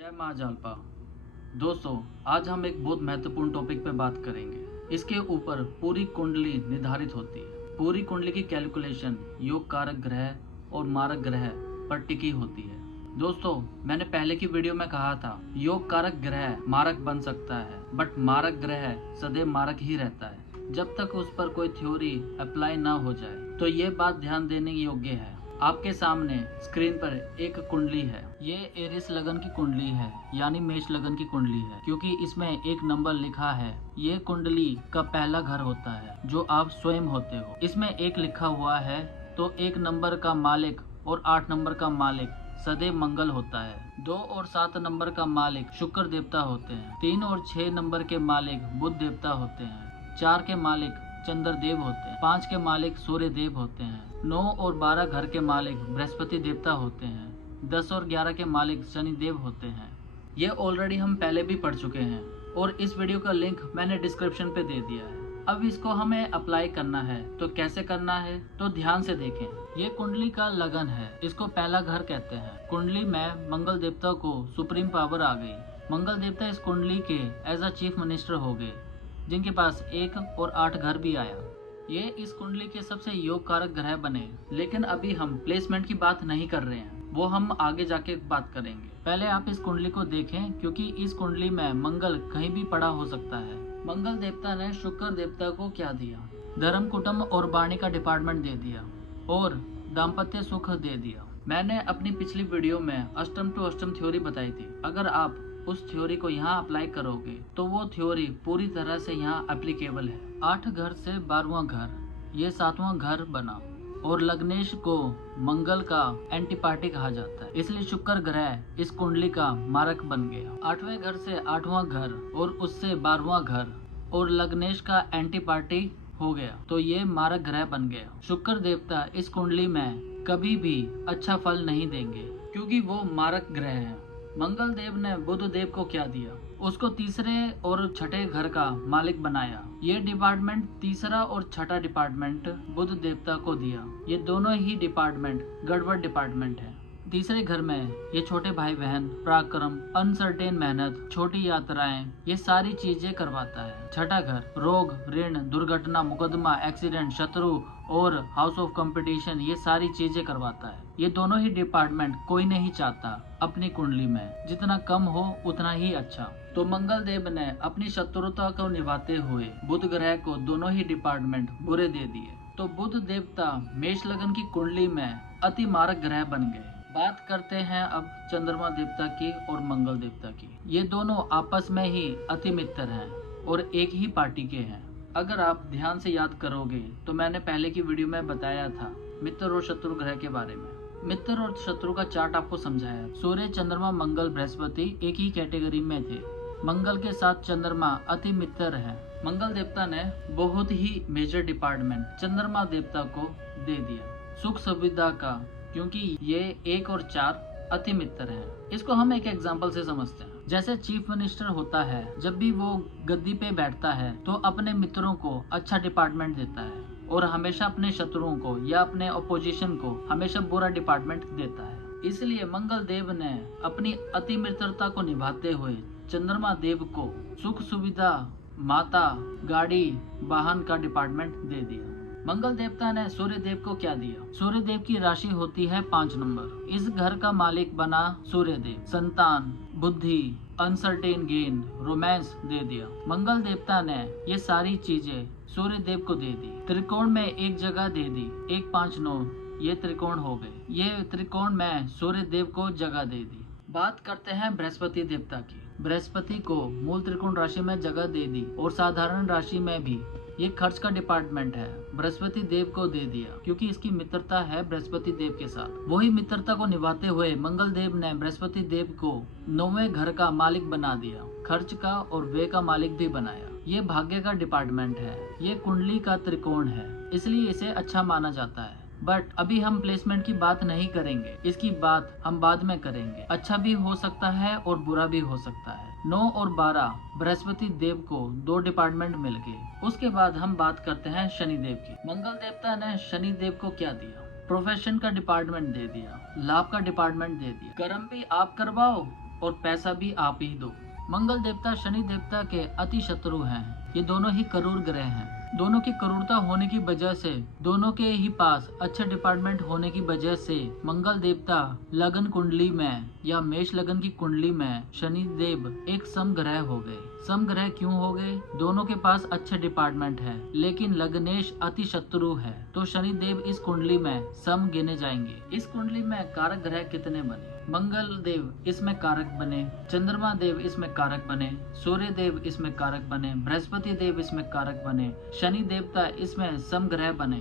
जय माँ जालपा। दोस्तों, आज हम एक बहुत महत्वपूर्ण टॉपिक पे बात करेंगे। इसके ऊपर पूरी कुंडली निर्धारित होती है। पूरी कुंडली की कैलकुलेशन योग कारक ग्रह और मारक ग्रह पर टिकी होती है। दोस्तों, मैंने पहले की वीडियो में कहा था योग कारक ग्रह मारक बन सकता है, बट मारक ग्रह सदैव मारक ही रहता है जब तक उस पर कोई थ्योरी अप्लाई ना हो जाए। तो ये बात ध्यान देने योग्य है। आपके सामने स्क्रीन पर एक कुंडली है। ये एरिस लगन की कुंडली है, यानी मेष लगन की कुंडली है, क्योंकि इसमें एक नंबर लिखा है। ये कुंडली का पहला घर होता है जो आप स्वयं होते हो। इसमें एक लिखा हुआ है, तो एक नंबर का मालिक और 8 नंबर का मालिक सदैव मंगल होता है। 2 और 7 नंबर का मालिक शुक्र देवता होते हैं। 3 और 6 नंबर के मालिक बुध देवता होते हैं। 4 के मालिक चंद्र देव होते हैं। 5 के मालिक सूर्य देव होते हैं। 9 और 12 घर के मालिक बृहस्पति देवता होते हैं। 10 और 11 के मालिक शनि देव होते हैं। ये ऑलरेडी हम पहले भी पढ़ चुके हैं और इस वीडियो का लिंक मैंने डिस्क्रिप्शन पे दे दिया है। अब इसको हमें अप्लाई करना है, तो कैसे करना है तो ध्यान से देखें। ये कुंडली का लगन है, इसको पहला घर कहते हैं। कुंडली में मंगल देवता को सुप्रीम पावर आ गई। मंगल देवता इस कुंडली के एज अ चीफ मिनिस्टर हो गए, जिनके पास 1 और 8 घर भी आया। ये इस कुंडली के सबसे योग कारक ग्रह बने। लेकिन अभी हम प्लेसमेंट की बात नहीं कर रहे हैं, वो हम आगे जाके बात करेंगे। पहले आप इस कुंडली को देखें, क्योंकि इस कुंडली में मंगल कहीं भी पड़ा हो सकता है। मंगल देवता ने शुक्र देवता को क्या दिया? धर्म, कुटुंब और वाणी का डिपार्टमेंट दे दिया और दाम्पत्य सुख दे दिया। मैंने अपनी पिछली वीडियो में अष्टम टू अष्टम थ्योरी बताई थी। अगर आप उस थ्योरी को यहाँ अप्लाई करोगे तो वो थ्योरी पूरी तरह से यहाँ एप्लीकेबल है। 8 घर से 12वां घर, ये 7वां घर बना और लग्नेश को मंगल का एंटीपार्टी कहा जाता है, इसलिए शुक्र ग्रह इस कुंडली का मारक बन गया। 8वें घर से 8वां घर और उससे 12वां घर और लग्नेश का एंटीपार्टी हो गया, तो ये मारक ग्रह बन गया। शुक्र देवता इस कुंडली में कभी भी अच्छा फल नहीं देंगे, क्योंकि वो मारक ग्रह है। मंगल देव ने बुध देव को क्या दिया? उसको तीसरे और छठे घर का मालिक बनाया। ये डिपार्टमेंट, तीसरा और छठा डिपार्टमेंट बुध देवता को दिया। ये दोनों ही डिपार्टमेंट गड़बड़ डिपार्टमेंट है। तीसरे घर में ये छोटे भाई बहन, पराक्रम, अनसर्टेन मेहनत, छोटी यात्राएं, ये सारी चीजें करवाता है। छठा घर रोग, ऋण, दुर्घटना, मुकदमा, एक्सीडेंट, शत्रु और हाउस ऑफ कंपटीशन, ये सारी चीजें करवाता है। ये दोनों ही डिपार्टमेंट कोई नहीं चाहता अपनी कुंडली में, जितना कम हो उतना ही अच्छा। तो मंगल देव ने अपनी शत्रुता को निभाते हुए बुध ग्रह को दोनों ही डिपार्टमेंट बुरे दे दिए। तो बुध देवता मेष लगन की कुंडली में अति मारक ग्रह बन गए। बात करते हैं अब चंद्रमा देवता की और मंगल देवता की। ये दोनों आपस में ही अति मित्र हैं और एक ही पार्टी के हैं। अगर आप ध्यान से याद करोगे तो मैंने पहले की वीडियो में बताया था मित्र और शत्रु ग्रह के बारे में। मित्र और शत्रु का चार्ट आपको समझाया। सूर्य, चंद्रमा, मंगल, बृहस्पति एक ही कैटेगरी में थे। मंगल के साथ चंद्रमा अति मित्र है। मंगल देवता ने बहुत ही मेजर डिपार्टमेंट चंद्रमा देवता को दे दिया, सुख सुविधा का, क्योंकि ये 1 और 4 अति मित्र हैं। इसको हम एक एग्जाम्पल से समझते हैं। जैसे चीफ मिनिस्टर होता है, जब भी वो गद्दी पे बैठता है तो अपने मित्रों को अच्छा डिपार्टमेंट देता है और हमेशा अपने शत्रुओं को या अपने अपोजिशन को हमेशा बुरा डिपार्टमेंट देता है। इसलिए मंगल देव ने अपनी अति मित्रता को निभाते हुए चंद्रमा देव को सुख सुविधा, माता, गाड़ी, वाहन का डिपार्टमेंट दे दिया। मंगल देवता ने सूर्य देव को क्या दिया? सूर्य देव की राशि होती है 5 नंबर। इस घर का मालिक बना सूर्य देव। संतान, बुद्धि, अनसर्टेन गेन, रोमांस दे दिया। मंगल देवता ने ये सारी चीजें सूर्य देव को दे दी। त्रिकोण में एक जगह दे दी, 1, 5, 9 ये त्रिकोण हो गए। ये त्रिकोण में सूर्य देव को जगह दे दी। बात करते हैं बृहस्पति देवता की। बृहस्पति को मूल त्रिकोण राशि में जगह दे दी और साधारण राशि में भी। ये खर्च का डिपार्टमेंट है, बृहस्पति देव को दे दिया, क्योंकि इसकी मित्रता है बृहस्पति देव के साथ। वही मित्रता को निभाते हुए मंगल देव ने बृहस्पति देव को 9वें घर का मालिक बना दिया, खर्च का और व्यय का मालिक भी बनाया। ये भाग्य का डिपार्टमेंट है, ये कुंडली का त्रिकोण है, इसलिए इसे अच्छा माना जाता है। बट अभी हम प्लेसमेंट की बात नहीं करेंगे, इसकी बात हम बाद में करेंगे। अच्छा भी हो सकता है और बुरा भी हो सकता है। 9 और 12 बृहस्पति देव को 2 डिपार्टमेंट मिल गए। उसके बाद हम बात करते हैं शनि देव की। मंगल देवता ने शनि देव को क्या दिया? प्रोफेशन का डिपार्टमेंट दे दिया, लाभ का डिपार्टमेंट दे दिया। कर्म भी आप करवाओ और पैसा भी आप ही दो। मंगल देवता शनि देवता के अति शत्रु हैं। ये दोनों ही क्रूर ग्रह हैं। दोनों की क्रूरता होने की वजह से, दोनों के ही पास अच्छे डिपार्टमेंट होने की वजह से मंगल देवता लगन कुंडली में या मेष लगन की कुंडली में शनि देव एक सम ग्रह हो गए। सम ग्रह क्यों हो गए? दोनों के पास अच्छे डिपार्टमेंट है, लेकिन लग्नेश अति शत्रु है, तो शनि देव इस कुंडली में सम गिने जाएंगे। इस कुंडली में कारक ग्रह कितने बने? मंगल देव इसमें कारक बने, चंद्रमा देव इसमें कारक बने, सूर्य देव इसमें कारक बने, बृहस्पति देव इसमें कारक बने, शनि देवता इसमें सम ग्रह बने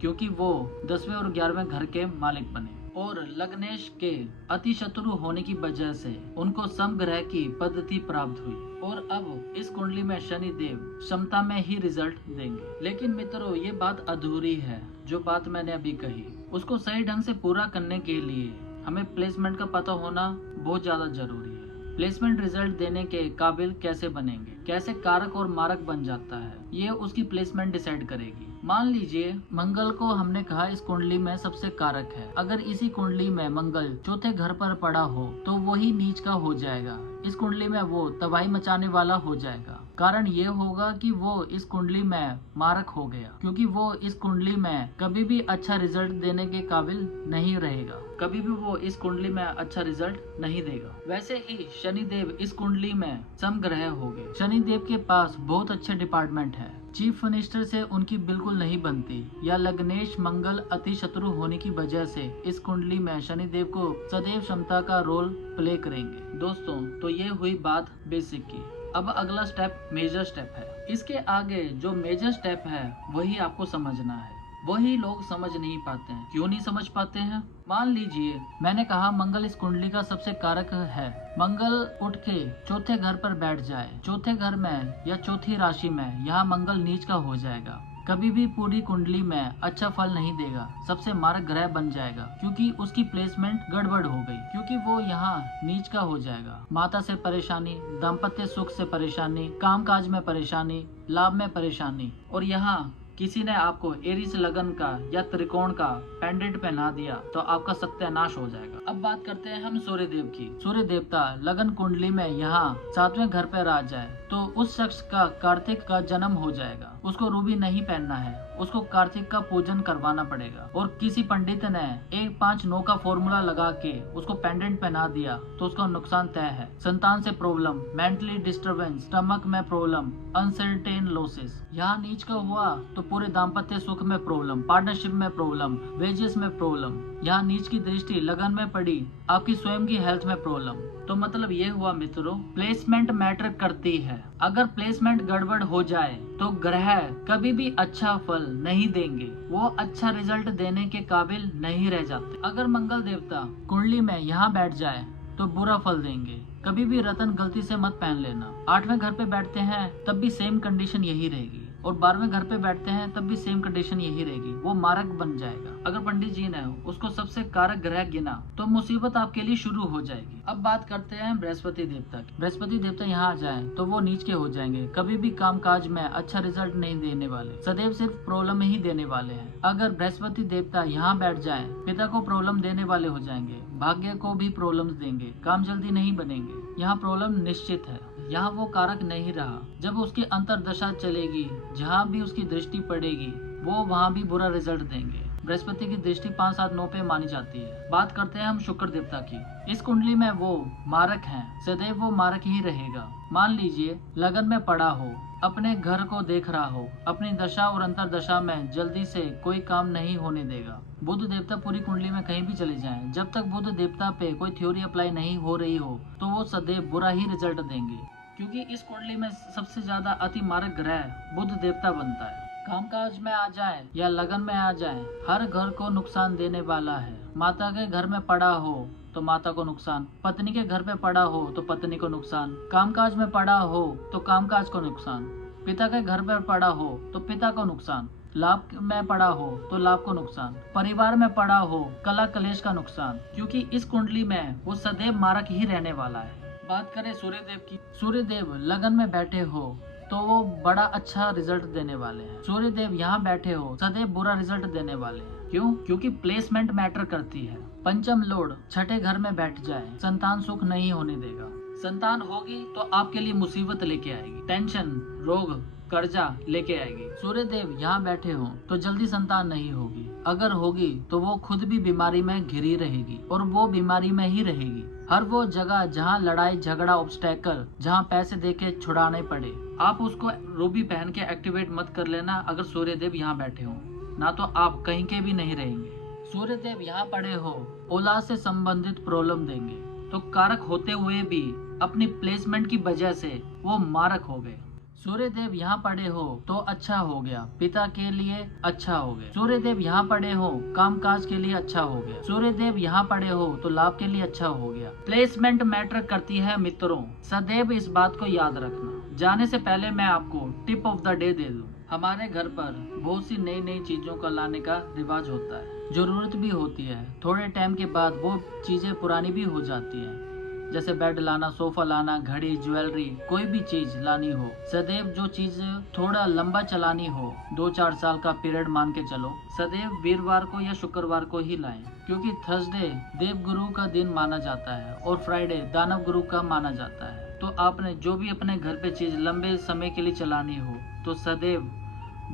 क्योंकि वो 10वें और 11वें घर के मालिक बने। और लग्नेश के अति शत्रु होने की वजह से उनको सम ग्रह की पद्धति प्राप्त हुई और अब इस कुंडली में शनि देव समता में ही रिजल्ट देंगे। लेकिन मित्रों, ये बात अधूरी है। जो बात मैंने अभी कही उसको सही ढंग से पूरा करने के लिए हमें प्लेसमेंट का पता होना बहुत ज्यादा जरूरी है। प्लेसमेंट रिजल्ट देने के काबिल कैसे बनेंगे, कैसे कारक और मारक बन जाता है, ये उसकी प्लेसमेंट डिसाइड करेगी। मान लीजिए मंगल को हमने कहा इस कुंडली में सबसे कारक है। अगर इसी कुंडली में मंगल चौथे घर पर पड़ा हो तो वही नीच का हो जाएगा। इस कुंडली में वो तबाही मचाने वाला हो जाएगा। कारण ये होगा कि वो इस कुंडली में मारक हो गया, क्योंकि वो इस कुंडली में कभी भी अच्छा रिजल्ट देने के काबिल नहीं रहेगा। कभी भी वो इस कुंडली में अच्छा रिजल्ट नहीं देगा। वैसे ही शनि देव इस कुंडली में सम ग्रह हो गए। शनि देव के पास बहुत अच्छे डिपार्टमेंट है। चीफ मिनिस्टर से उनकी बिल्कुल नहीं बनती, या लग्नेश मंगल अति शत्रु होने की वजह से इस कुंडली में शनि देव को सदैव क्षमता का रोल प्ले करेंगे। दोस्तों, तो ये हुई बात बेसिक की। अब अगला स्टेप मेजर स्टेप है। इसके आगे जो मेजर स्टेप है वही आपको समझना है। वही लोग समझ नहीं पाते हैं। क्यों नहीं समझ पाते हैं? मान लीजिए मैंने कहा मंगल इस कुंडली का सबसे कारक है। मंगल उठ के चौथे घर पर बैठ जाए, चौथे घर में या चौथी राशि में, यहाँ मंगल नीच का हो जाएगा। कभी भी पूरी कुंडली में अच्छा फल नहीं देगा, सबसे मारक ग्रह बन जाएगा, क्योंकि उसकी प्लेसमेंट गड़बड़ हो गई, क्योंकि वो यहाँ नीच का हो जाएगा। माता से परेशानी, दाम्पत्य सुख से परेशानी, कामकाज में परेशानी, लाभ में परेशानी। और यहाँ किसी ने आपको एरीज लगन का या त्रिकोण का पेंडेंट पहना दिया तो आपका सत्यानाश हो जाएगा। अब बात करते हैं हम सूर्य देव की। सूर्य देवता लगन कुंडली में यहाँ 7वें घर पर आ जाए तो उस शख्स का कार्तिक का जन्म हो जाएगा। उसको रूबी नहीं पहनना है, उसको कार्तिक का पूजन करवाना पड़ेगा। और किसी पंडित ने 1-5-9 का फॉर्मूला लगा के उसको पेंडेंट पहना दिया तो उसका नुकसान तय है। संतान से प्रॉब्लम, मेंटली डिस्टर्बेंस, स्टमक में प्रॉब्लम, अनसर्टेन लॉसेस। यहाँ नीच का हुआ तो पूरे दाम्पत्य सुख में प्रॉब्लम, पार्टनरशिप में प्रॉब्लम, वेजेस में प्रॉब्लम। यहाँ नीच की दृष्टि लगन में पड़ी, आपकी स्वयं की हेल्थ में प्रॉब्लम। तो मतलब ये हुआ मित्रों, प्लेसमेंट मैटर करती है। अगर प्लेसमेंट गड़बड़ हो जाए तो ग्रह कभी भी अच्छा फल नहीं देंगे, वो अच्छा रिजल्ट देने के काबिल नहीं रह जाते। अगर मंगल देवता कुंडली में यहाँ बैठ जाए तो बुरा फल देंगे। कभी भी रतन गलती से मत पहन लेना। 8वें घर पे बैठते हैं तब भी सेम कंडीशन यही रहेगी, और 12वें घर पे बैठते हैं तब भी सेम कंडीशन यही रहेगी, वो मारक बन जाएगा। अगर पंडित जी ने उसको सबसे कारक ग्रह गिना तो मुसीबत आपके लिए शुरू हो जाएगी। अब बात करते हैं बृहस्पति देवता की। बृहस्पति देवता यहाँ आ जाए तो वो नीच के हो जाएंगे, कभी भी कामकाज में अच्छा रिजल्ट नहीं देने वाले, सदैव सिर्फ प्रॉब्लम ही देने वाले हैं। अगर बृहस्पति देवता यहाँ बैठ जाए, पिता को प्रॉब्लम देने वाले हो जाएंगे, भाग्य को भी प्रॉब्लम्स देंगे, काम जल्दी नहीं बनेंगे। यहाँ प्रॉब्लम निश्चित है, यहाँ वो कारक नहीं रहा। जब उसकी अंतरदशा चलेगी, जहाँ भी उसकी दृष्टि पड़ेगी वो वहाँ भी बुरा रिजल्ट देंगे। बृहस्पति की दृष्टि 5, 7, 9 पे मानी जाती है। बात करते हैं हम शुक्र देवता की। इस कुंडली में वो मारक हैं, सदैव वो मारक ही रहेगा। मान लीजिए लगन में पड़ा हो, अपने घर को देख रहा हो, अपनी दशा और अंतरदशा में जल्दी से कोई काम नहीं होने देगा। बुध देवता पूरी कुंडली में कहीं भी चले जाएं, जब तक बुध देवता पे कोई थ्योरी अप्लाई नहीं हो रही हो तो वो सदैव बुरा ही रिजल्ट देंगे, क्योंकि इस कुंडली में सबसे ज्यादा अति मारक ग्रह बुध देवता बनता है। कामकाज में आ जाए या लगन में आ जाए, हर घर को नुकसान देने वाला है। माता के घर में पड़ा हो तो माता को नुकसान, पत्नी के घर पे पड़ा हो तो पत्नी को नुकसान, कामकाज में पड़ा हो तो कामकाज को नुकसान, पिता के घर पर पड़ा हो तो पिता को नुकसान, लाभ में पड़ा हो तो लाभ को नुकसान, परिवार में पड़ा हो कला कलेश का नुकसान, क्योंकि इस कुंडली में वो सदैव मारक ही रहने वाला है। बात करें सूर्यदेव की। सूर्यदेव लगन में बैठे हो तो वो बड़ा अच्छा रिजल्ट देने वाले हैं। सूर्यदेव यहाँ बैठे हो सदैव बुरा रिजल्ट देने वाले हैं। क्यों? क्योंकि प्लेसमेंट मैटर करती है। पंचम लॉर्ड छठे घर में बैठ जाए, संतान सुख नहीं होने देगा। संतान होगी तो आपके लिए मुसीबत लेके आएगी, टेंशन, रोग, कर्जा लेके आएगी। सूर्य देव यहाँ बैठे हो तो जल्दी संतान नहीं होगी, अगर होगी तो वो खुद भी बीमारी में घिरी रहेगी और वो बीमारी में ही रहेगी। हर वो जगह जहाँ लड़ाई झगड़ा ऑब्स्टेकल, जहाँ पैसे देके छुड़ाने पड़े, आप उसको रूबी पहन के एक्टिवेट मत कर लेना। अगर सूर्य देव यहाँ बैठे हो ना तो आप कहीं के भी नहीं रहेंगे। सूर्य देव यहाँ पड़े हो औलाद से संबंधित प्रॉब्लम देंगे, तो कारक होते हुए भी अपनी प्लेसमेंट की वजह से वो मारक हो गए। सूर्य देव यहाँ पड़े हो तो अच्छा हो गया, पिता के लिए अच्छा हो गया। सूर्य देव यहाँ पड़े हो कामकाज के लिए अच्छा हो गया। सूर्य देव यहाँ पड़े हो तो लाभ के लिए अच्छा हो गया। प्लेसमेंट मैटर करती है मित्रों, सदैव इस बात को याद रखना। जाने से पहले मैं आपको tip of the day they दूं। हमारे घर पर बहुत सी नई नई चीजों का लाने का रिवाज होता है, जरूरत भी होती है। थोड़े टाइम के बाद वो चीजें पुरानी भी हो जाती हैं, जैसे बेड लाना, सोफा लाना, घड़ी, ज्वेलरी, कोई भी चीज लानी हो। सदैव जो चीज थोड़ा लंबा चलानी हो, 2-4 साल का पीरियड मान के चलो, सदैव वीरवार को या शुक्रवार को ही लाएं, क्योंकि थर्सडे देव गुरु का दिन माना जाता है और फ्राइडे दानव गुरु का माना जाता है। तो आपने जो भी अपने घर पे चीज लंबे समय के लिए चलानी हो तो सदैव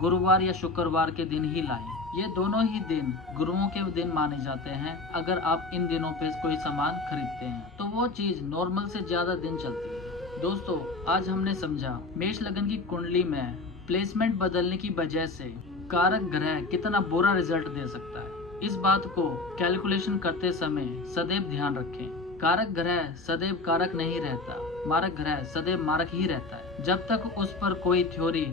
गुरुवार या शुक्रवार के दिन ही लाएं। ये दोनों ही दिन गुरुओं के दिन माने जाते हैं। अगर आप इन दिनों पे कोई सामान खरीदते हैं तो वो चीज नॉर्मल से ज्यादा दिन चलती है। दोस्तों, आज हमने समझा मेष लगन की कुंडली में प्लेसमेंट बदलने की वजह से कारक ग्रह कितना बुरा रिजल्ट दे सकता है। इस बात को कैलकुलेशन करते समय सदैव ध्यान रखें। कारक ग्रह सदैव कारक नहीं रहता, मारक ग्रह सदैव मारक ही रहता है, जब तक उस पर कोई थ्योरी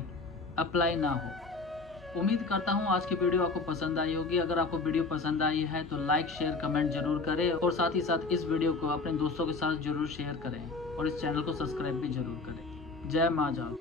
अप्लाई ना हो। उम्मीद करता हूँ आज की वीडियो आपको पसंद आई होगी। अगर आपको वीडियो पसंद आई है तो लाइक शेयर कमेंट जरूर करें और साथ ही साथ इस वीडियो को अपने दोस्तों के साथ जरूर शेयर करें और इस चैनल को सब्सक्राइब भी जरूर करें। जय माँ जाग।